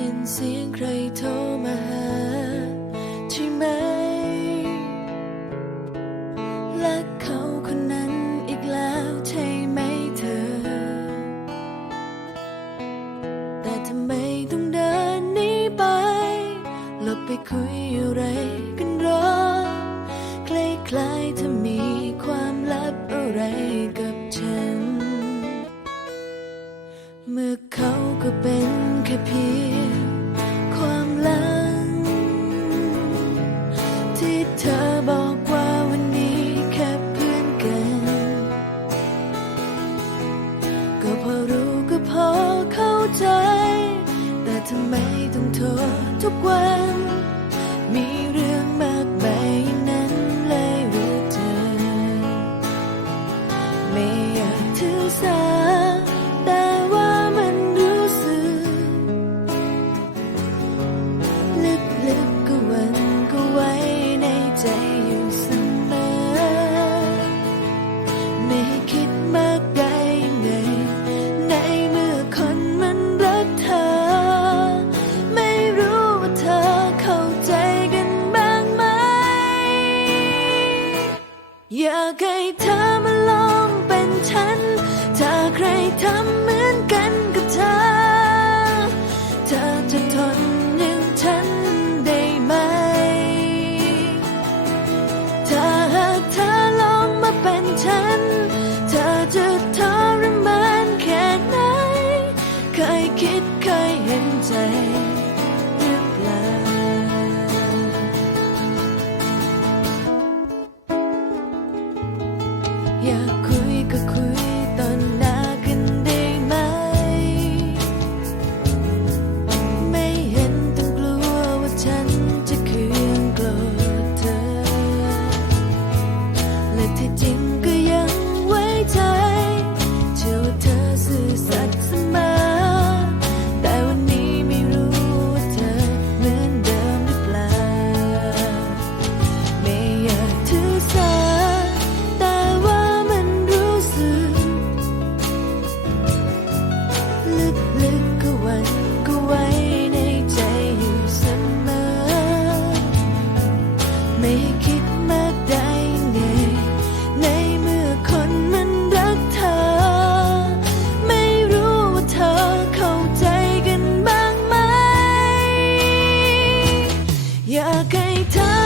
ยินเสียงใครโทรมาหาใช่ไหม และเขาคนนั้นอีกแล้วใช่ไหมเธอ แต่ทำไมต้องเดินหนีไปหลบไปคุยอะไรกันรอใกล้ๆถ้ามีความลับอะไรกับเธอ เมื่อเขาก็เป็นแค่เพียงความหลัง ที่เธอบอกว่าวันนี้แค่เพื่อนกัน ก็พอรู้ก็พอเข้าใจ แต่ทำไมต้องโทรทุกวัน 也给他。a queen. 嫁给他。